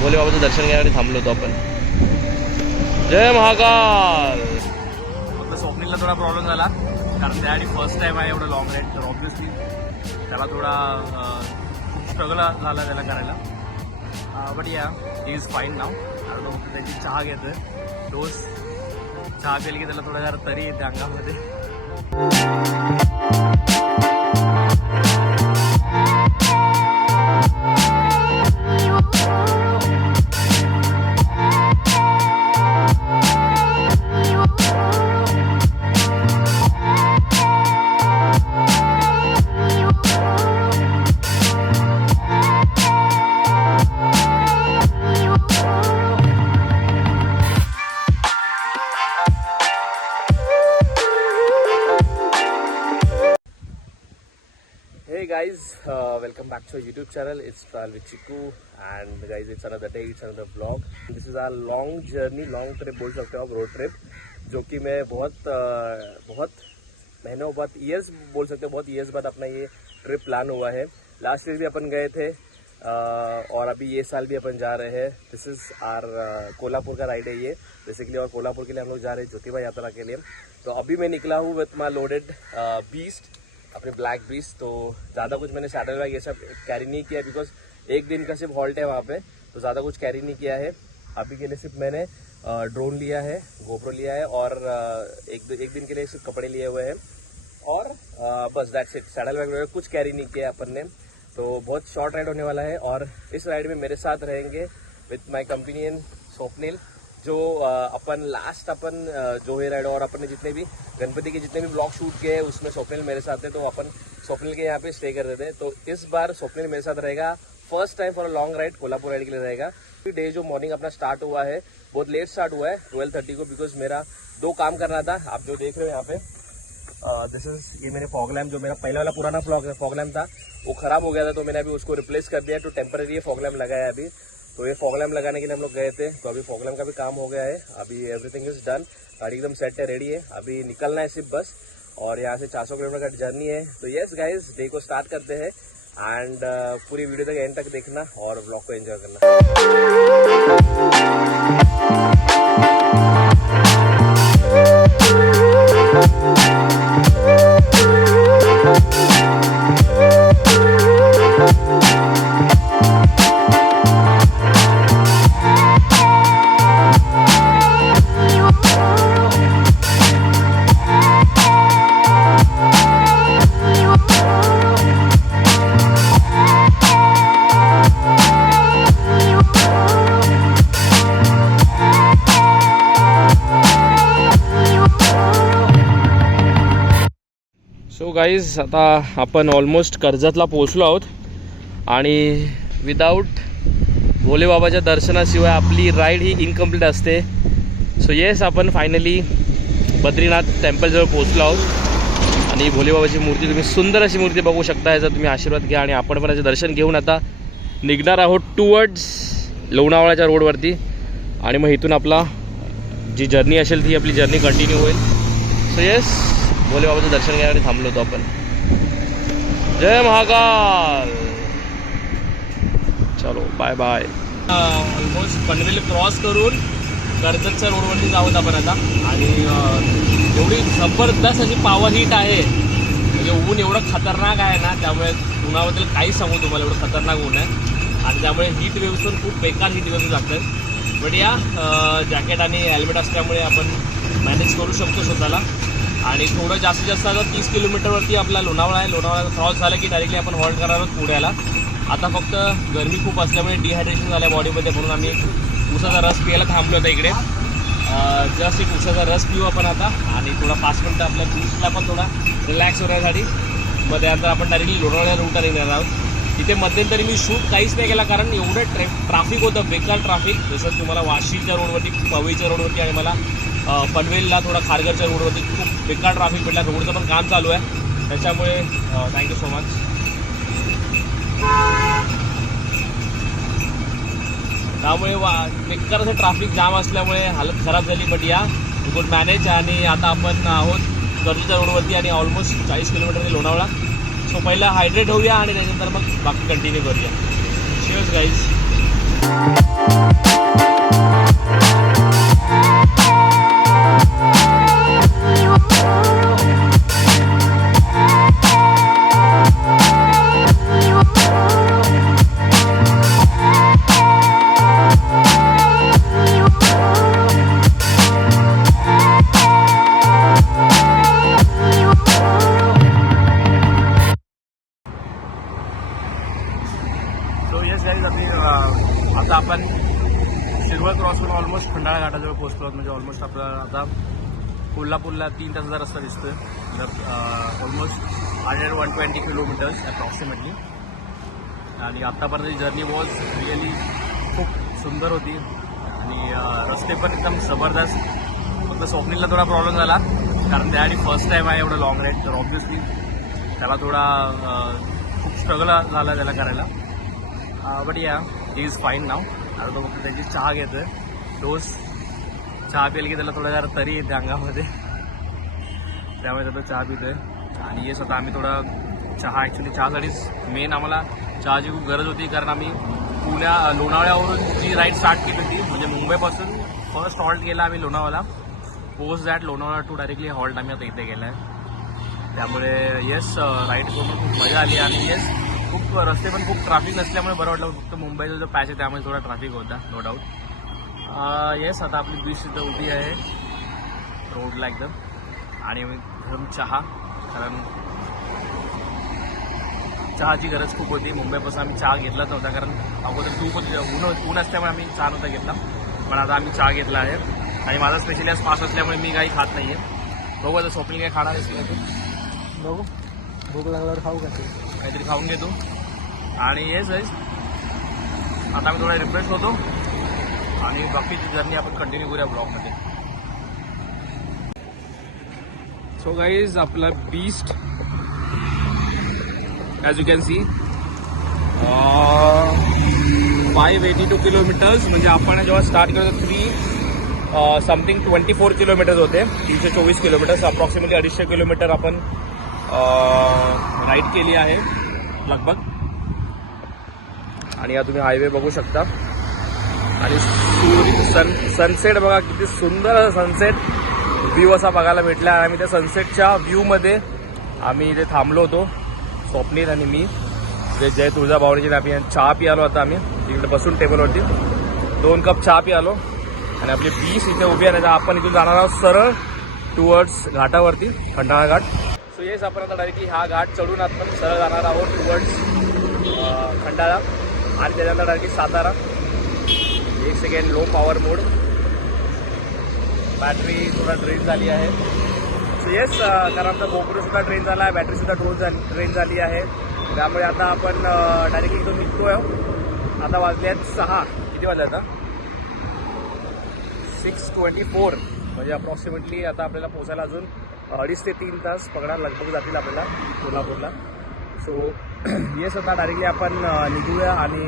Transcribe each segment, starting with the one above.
भोलेबाबाचं दर्शन घेण्यासाठी थांबलो होतो आपण. जय महाकाल! फक्त स्वप्नीलला थोडा प्रॉब्लेम झाला कारण त्यासाठी फर्स्ट टाइम आहे एवढं लॉंग राईड तर ऑब्विसली त्याला थोडा खूप स्ट्रगल झाला त्याला करायला. बट या इज फाईन नाव कारण फक्त त्याची चहा घेतोय. डोस चहा केली की त्याला थोडं जरा तरी येते अंगामध्ये. Back to our YouTube channel. It's Travel with Chiku and guys, it's another day, it's another vlog. This is our long journey, long trip बोल सकते हो आप रोड ट्रिप जो कि मैं बहुत uh, बहुत महीनों बाद ईयर्स बोल सकते हो बहुत ईयर्स बाद अपना ये ट्रिप प्लान हुआ है। लास्ट ईयर भी अपन गए थे uh, और अभी ये साल भी अपन जा रहे हैं। दिस इज़ आर कोल्हापुर का राइड है ये। बेसिकली और कोल्हापुर के लिए हम लोग जा रहे हैं ज्योतिबा यात्रा के लिए। तो अभी मैं निकला हूँ विथ माई लोडेड बीस्ट अपने ब्लैक बीस तो ज़्यादा कुछ मैंने सैडल बैग ये सब कैरी नहीं किया बिकॉज़ एक दिन का सिर्फ़ हॉल्ट है वहाँ पे तो ज़्यादा कुछ कैरी नहीं किया है। अभी के लिए सिर्फ़ मैंने ड्रोन लिया है गोप्रो लिया है और एक एक दिन के लिए सिर्फ़ कपड़े लिए हुए हैं। और बस दैट्स इट सैडल बैग वगैरह कुछ कैरी नहीं किया अपन ने। तो बहुत शॉर्ट राइड होने वाला है और इस राइड में मेरे साथ रहेंगे विथ माय कंपेनियन स्वप्निल जो अपन लास्ट अपन जो है राइड और अपन जितने भी गणपति के जितने भी ब्लॉग शूट किए हैं, उसमें स्वप्निल मेरे साथ थे तो अपन स्वप्निल के यहाँ पे स्टे कर रहे थे। तो इस बार स्वप्निल मेरे साथ रहेगा। First time for a long ride Kolhapur ride के लिए रहेगा। डे जो मॉर्निंग अपना स्टार्ट हुआ है बहुत लेट स्टार्ट हुआ है ट्वेल्व थर्टी को बिकॉज़ मेरा दो काम करना था। आप जो देख रहे हो यहाँ पे दिस इज़ ये मेरे फॉगलैम जो मेरा पहला वाला पुराना फॉगलैम था वो खराब हो गया था तो मैंने अभी उसको रिप्लेस कर दिया तो टेम्पररी ये फॉग लगाया अभी। तो ये फॉग लैम्प लगाने के लिए हम लोग गए थे। तो अभी फॉग लैम्प का भी काम हो गया है। अभी एवरीथिंग इज़ डन गाड़ी एकदम सेट है रेडी है। अभी निकलना है सिर्फ़ बस। और यहाँ से 400 किलोमीटर का जर्नी है। तो यस गाइज़ डे को स्टार्ट करते हैं। एंड पूरी वीडियो तक एंड तक देखना और ब्लॉग को एंजॉय करना। गाईज आता आपण ऑलमोस्ट कर्जतला पोहोचलो आहोत. आणि विदाऊट भोलेबाबाच्या दर्शनाशिवाय आपली राईड ही इनकम्प्लीट असते. सो येस आपण फायनली बद्रीनाथ टेम्पलजवळ पोहोचलो आहोत. आणि भोलेबाबाची मूर्ती तुम्ही सुंदर अशी मूर्ती बघू शकता याचा तुम्ही आशीर्वाद घ्या आणि आपण पण याचं दर्शन घेऊन आता निघणार आहोत टुवर्ड्स लोणावळ्याच्या रोडवरती आणि मग इथून आपला जी जर्नी असेल ती आपली जर्नी कंटिन्यू होईल. सो येस भोले बाबाचं दर्शन घेण्यासाठी थांबलो होतो आपण. जय महाकाल. चलो bye bye almost Panvel cross करून कर्जतच्या रोडवरती जाऊत आपण आता. आणि एवढी जबरदस्त अशी पावर हीट आहे. म्हणजे ऊन एवढं खतरनाक आहे ना त्यामुळे उन्हाबद्दल काहीच सांगू तुम्हाला एवढं खतरनाक ऊन आहे. आणि त्यामुळे हीट वेव्स पण खूप बेकार हीट वेव्स लागतात बट या जॅकेट आणि हेल्मेट असल्यामुळे आपण मॅनेज करू शकतो स्वतःला. आणि थोडं जास्तीत जास्त आता तीस किलोमीटरवरती आपला लोणावळा आहे लोणावळा क्रॉस झाला की डायरेक्टली आपण हॉल्ट करणार आहोत पुण्याला. आता फक्त गरमी खूप असल्यामुळे डिहायड्रेशन झालं बॉडीमध्ये म्हणून आम्ही उसाचा रस पियाला थांबलो होतो इकडे. जस्ट एक उसाचा रस पिऊ आपण आता आणि थोडा पाच मिनटं आपल्या बीचला पण थोडा रिलॅक्स होण्यासाठी. मग त्यानंतर आपण डायरेक्टली लोणावळ्या रूटला निघणार आहोत. तिथे मध्यंतरी मी शूट काहीच नाही केला कारण एवढं ट्रे ट्राफिक होतं बेकार ट्राफिक जसं तुम्हाला वाशीच्या रोडवरती पवईच्या रोडवरती आणि मला पनवेलला थोडा खारघरच्या रोडवरती खूप बेकार ट्राफिक भेटला रोडचं पण काम चालू आहे. त्याच्यामुळे थँक्यू सो मच त्यामुळे वा बेकार असं ट्राफिक जाम असल्यामुळे हालत खराब झाली बट या गुड मॅनेज आणि आता आपण आहोत कर्जच्या रोडवरती आणि ऑलमोस्ट चाळीस किलोमीटर लोणावळा. सो पहिला हायड्रेट होऊया आणि त्याच्यानंतर मग बाकी कंटिन्यू करूया. शिवस guys Shirwal cross almost Khandala घाटाजवळ पोहोचलो आहोत. म्हणजे ऑलमोस्ट आपल्याला आता कोल्हापूरला तीन तासाचा रस्ता दिसतोय. Almost hundred one twenty kilometres approximately आणि आत्तापर्यंत जर्नी वॉज रिअली खूप सुंदर होती. आणि रस्ते पण एकदम जबरदस्त. फक्त स्वप्नीलला थोडा प्रॉब्लेम झाला. कारण त्याआधी फर्स्ट टाईम आहे एवढं लॉंग राईड तर ऑब्व्हियसली त्याला थोडा खूप स्ट्रगल झाला त्याला करायला. बट या ही इज फाईन नाव आता तो फक्त त्याची चहा घेतोय. डोस चहा पिली की त्याला थोडं जरा तरी येते अंगामध्ये. त्यामुळे त्याचा चहा पितोय. आणि येस आता आम्ही थोडा चहा ॲक्च्युली चहासाठीच मेन आम्हाला चहाची खूप गरज होती कारण आम्ही पुण्या लोणावळ्यावरून जी राईड स्टार्ट केली होती म्हणजे मुंबईपासून फर्स्ट हॉल्ट केला आम्ही Lonavala post that Lonavala to directly halt आम्ही आता इथे गेला आहे त्यामुळे येस राईड करून खूप मजा आली. आणि येस खूप रस्ते पण खूप ट्रॅफिक नसल्यामुळे बरं वाटलं फक्त मुंबईचा जो पॅच आहे त्यामुळे थोडा ट्रॅफिक होता नो डाऊट येस आता आपली बीच तिथं उभी आहे रोडला एकदम. आणि गरम चहा कारण चहाची गरज खूप होती. मुंबईपासून आम्ही चहा घेतलाच नव्हता कारण अगोदर तूप होती ऊन ऊन असल्यामुळे आम्ही चहा नव्हता घेतला. पण आता आम्ही चहा घेतला आहे. आणि माझा स्पेशली आज पास असल्यामुळे मी काही खात नाही आहे बघू आता स्वप्नील काय खाणार आहे बघू. भूक लागल्यावर खाऊ का? ते काहीतरी खाऊन घेतो. आणि येस आहेस आता आम्ही थोडा रिफ्रेश होतो. आणि बाकीची जर्नी आपण कंटिन्यू करूया ब्लॉगमध्ये सो गाईज आपला beast as you can see five eighty two kilometres म्हणजे आपण जेव्हा स्टार्ट करतो three something twenty four kilometres होते. तीनशे चोवीस किलोमीटर्स अप्रॉक्सिमेटली अडीचशे किलोमीटर आपण राईड केली आहे लगभग. आणि या तुम्ही हायवे बघू शकता. आणि सन सनसेट बघा किती सुंदर सनसेट व्ह्यू असा बघायला भेटला. आणि आम्ही त्या सनसेटच्या व्ह्यूमध्ये आम्ही इथे थांबलो होतो स्वप्नील आणि मी. जे जय तुळजाभवानीचे आम्ही चहा पियालो आता आम्ही. तिकडे बसून टेबलवरती दोन कप चहा पियालो. आणि आपली बीच इथे उभी आहे आपण इथून जाणार आहोत सरळ टुवर्ड्स घाटावरती खंडाळा घाट. सो आपण आता डायरेक्टली हा घाट चढून आपण सरळ जाणार आहोत टुवर्ड्स खंडाळा. आणि त्याच्यानंतर डायरेक्टली सातारा. एक second low power mode battery थोडा ड्रेन झाली आहे. सो येस कारण आमचा गोपुर ड्रेन ट्रेन झाला आहे बॅटरीसुद्धा ड्रोन झाली ट्रेन झाली आहे. त्यामुळे आता आपण डायरेक्टली इथून आहे आता वाजले आहेत सहा. किती वाजले आता सिक्स ट्वेंटी फोर म्हणजे अप्रॉक्सिमेटली आता आपल्याला पोचायला अजून अडीच ते तीन तास पकडा लगभग जातील आपल्याला कोल्हापूरला. सो येस आता डायरेक्टली आपण निघूया आणि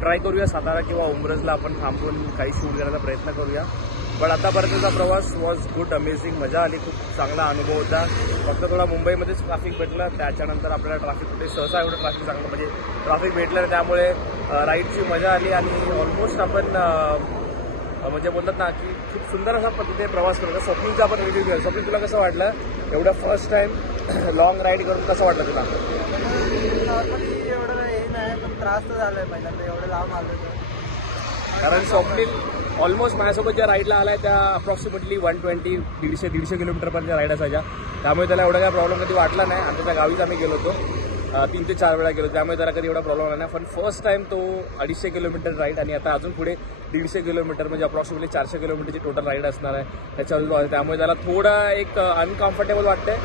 ट्राय करूया सातारा किंवा उमरजला आपण थांबून काही शूट करायचा प्रयत्न करूया. पण आतापर्यंतचा प्रवास वॉज गुड अमेझिंग मजा आली खूप चांगला अनुभव होता. फक्त थोडा मुंबईमध्येच ट्रॅफिक भेटलं त्याच्यानंतर आपल्याला ट्रॅफिक कुठे सहसा एवढं ट्रॅफिक चांगलं म्हणजे ट्रॅफिक भेटलं त्यामुळे राईडची मजा आली आणि ऑलमोस्ट आपण म्हणजे बोलतात ना की खूप सुंदर असा पद्धतीने प्रवास करतो स्वप्नीलचा आपण रिव्ह्यू केला स्वप्नील तुला कसं वाटलं? एवढं फर्स्ट टाइम लॉंग राईड करून कसं वाटलं तुला? नॉर्मली एवढं काही हे नाही पण त्रास तर झालाय पहिल्यांदा एवढं लांब आलं कारण स्वप्नील ऑलमोस्ट माझ्यासोबत ज्या राईडला आलाय त्या अप्रॉक्सिमेटली वन ट्वेंटी दीडशे दीडशे किलोमीटरपर्यंत राईड असायच्या. त्यामुळे त्याला एवढा काय प्रॉब्लेम कधी वाटला नाही. आणि त्याच्या गावीच आम्ही गेलो होतो. तीन ते चार वेळा गेलो. त्यामुळे जरा कधी एवढा प्रॉब्लेम आला नाही. पण फर्स्ट टाइम तो अडीचशे किलोमीटर राईड आणि आता अजून पुढे दीडशे किलोमीटर म्हणजे अप्रॉक्सिमेटली चारशे किलोमीटरची टोटल राईड असणार आहे. त्याच्यावर त्यामुळे त्याला थोडा एक अनकम्फर्टेबल वाटतंय.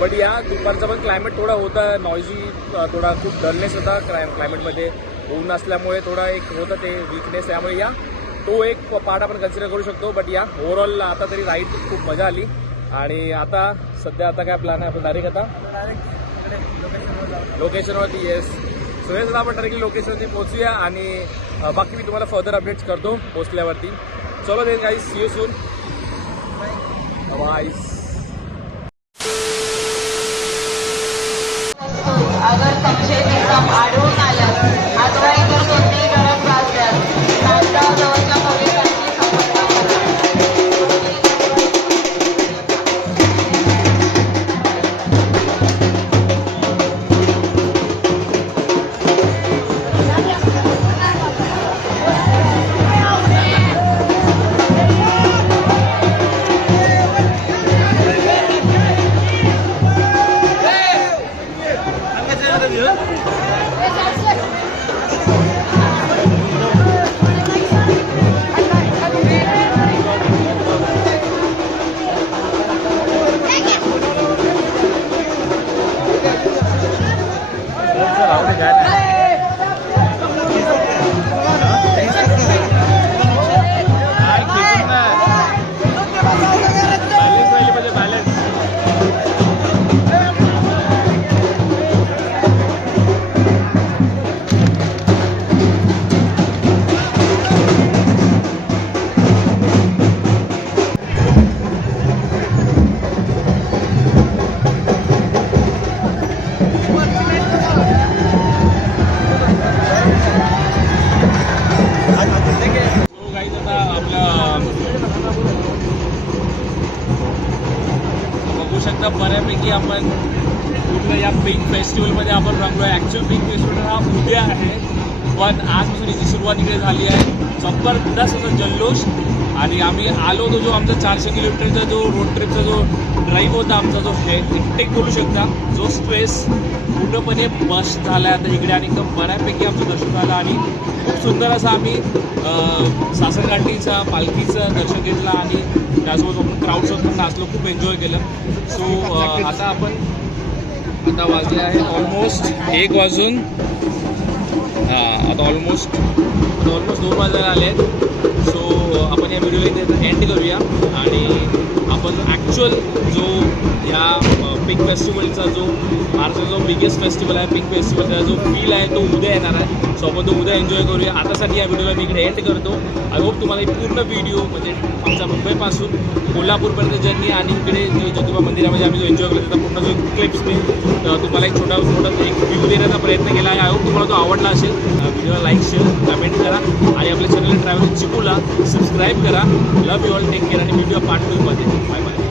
बट या दुपारचं पण क्लायमेट थोडा होता नॉईजी थोडा खूप डलनेस होता क्लाय क्लायमेटमध्ये ऊन असल्यामुळे थोडा एक होतं ते वीकनेस त्यामुळे या तो एक पार्ट आपण कन्सिडर करू शकतो. बट या ओव्हरऑल आता तरी राईड खूप मजा आली. आणि आता सध्या आता काय प्लॅन आहे? आपण डायरेक्ट आता लोकेशनवरती येस. सो हेच आता आपण डायरेक्टली लोकेशनवरती पोहोचूया आणि बाकी मी तुम्हाला फर्दर अपडेट्स करतो पोहोचल्यावरती. चलो देन काही सी यू सून बाय फेस्टिवलमध्ये आपण रंगलो आहे ॲक्च्युअल पिंक फेस्टिवल हा उद्या आहे. पण आजपासून याची सुरुवात इकडे झाली आहे जबरदस्त असा जल्लोष. आणि आम्ही आलो होतो जो आमचा चारशे किलोमीटरचा जो रोड ट्रिपचा जो ड्राईव्ह होता आमचा जो हे टेक करू शकता जो स्ट्रेस पूर्णपणे बस झाला आहे आता इकडे. आणि एकदम बऱ्यापैकी आमचं दर्शन झालं. आणि खूप सुंदर असा आम्ही अं, सासरकाठीचा पालखीचं दर्शन घेतलं. आणि त्यासोबत आपण क्राऊडसोबत नाचलो. खूप एन्जॉय केलं. सो आता आपण आता वाजले आहे ऑलमोस्ट एक वाजून. हां आता ऑलमोस्ट आता ऑलमोस्ट दोन वाजायला आले आहेत सो आपण या व्हिडिओला इथे एंड करूया. आणि आपण ॲक्च्युअल जो या पिंक फेस्टिवलचा जो महाराष्ट्राचा जो बिगेस्ट फेस्टिवल आहे पिंक फेस्टिवलचा जो फील आहे तो उद्या येणार आहे. सो आपण तो उद्या एन्जॉय करूया. आतासाठी या व्हिडिओला मी इकडे एंड करतो. आय होप तुम्हाला ही पूर्ण व्हिडिओ म्हणजे आमचा मुंबईपासून कोल्हापूरपर्यंत जर्नी आणि इकडे जो ज्योतिबा मंदिरामध्ये आम्ही जो एन्जॉय केला त्याचा पूर्ण जो क्लिप्स मी तुम्हाला एक छोटा छोटा एक व्ह्यू देण्याचा प्रयत्न केला आहे. आय होप तुम्हाला तो आवडला असेल. व्हिडिओला लाईक शेअर कमेंट करा आणि आपल्या चॅनल ट्रॅव्हल चिकूला सबस्क्राईब करा. Love you all take care आणि व्हिडिओ पार्ट टूमध्ये बाय बाय